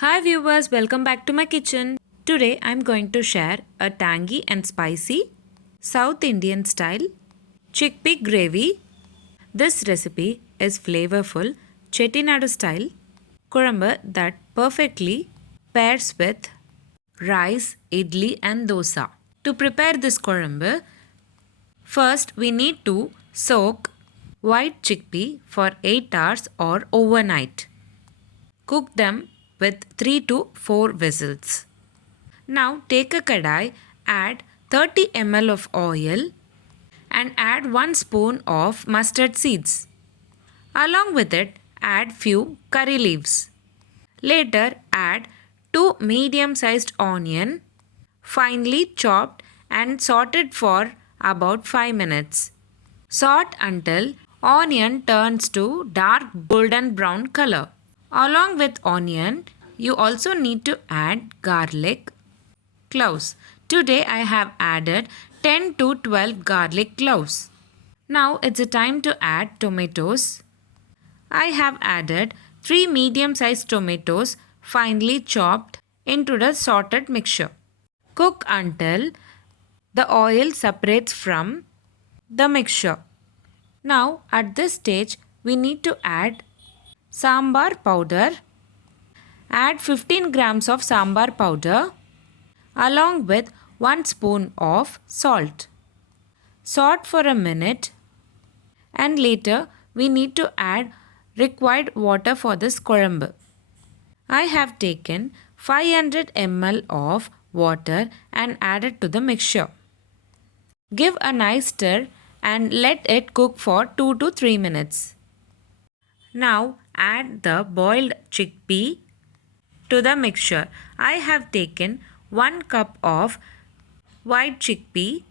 Hi viewers, welcome back to my kitchen. Today I'm going to share a tangy and spicy South Indian style chickpea gravy. This recipe is flavorful Chettinadu style kurambu that perfectly pairs with rice, idli and dosa. To prepare this kurambu, first we need to soak white chickpea for 8 hours or overnight. Cook them with 3 to 4 whistles. Now take a kadai, add 30 ml of oil and add 1 spoon of mustard seeds. Along with it, add few curry leaves. Later, add 2 medium-sized onion, finely chopped and sauteed for about 5 minutes. Saute until onion turns to dark golden brown color. Along with onion, you also need to add garlic cloves. Today I have added 10 to 12 garlic cloves. Now it's a time to add tomatoes. I have added 3 medium-sized tomatoes finely chopped into the sauteed mixture. Cook until the oil separates from the mixture. Now at this stage we need to add sambar powder. Add 15 grams of sambar powder along with 1 spoon of salt. Saute for a minute and later we need to add required water for this kurambu. I have taken 500 ml of water and added to the mixture. Give a nice stir and let it cook for 2 to 3 minutes. Now add the boiled chickpea to the mixture. I have taken 1 cup of white chickpea.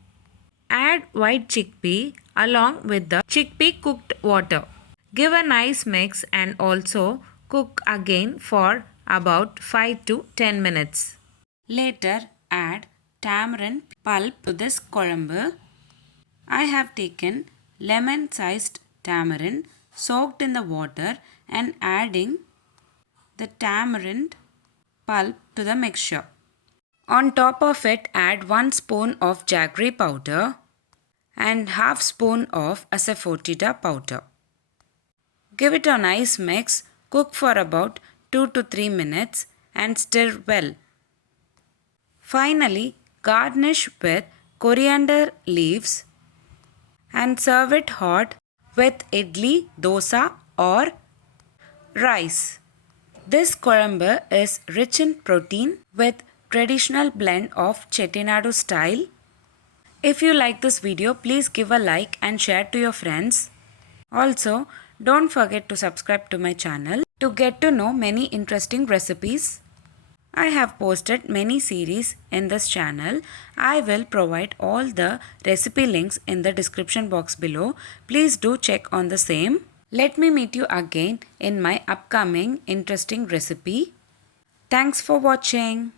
Add white chickpea along with the chickpea cooked water. Give a nice mix and also cook again for about 5 to 10 minutes. Later add tamarind pulp to this kurambu. I have taken lemon sized tamarind soaked in the water and adding the tamarind pulp to the mixture. On top of it add 1 spoon of jaggery powder and half spoon of asafoetida powder. Give it a nice mix, cook for about 2 to 3 minutes and stir well. Finally garnish with coriander leaves and serve it hot with idli, dosa or rice. This kurambu is rich in protein with traditional blend of Chettinadu style. If you like this video, please give a like and share to your friends. Also, don't forget to subscribe to my channel to get to know many interesting recipes. I have posted many series in this channel. I will provide all the recipe links in the description box below. Please do check on the same. Let me meet you again in my upcoming interesting recipe. Thanks for watching.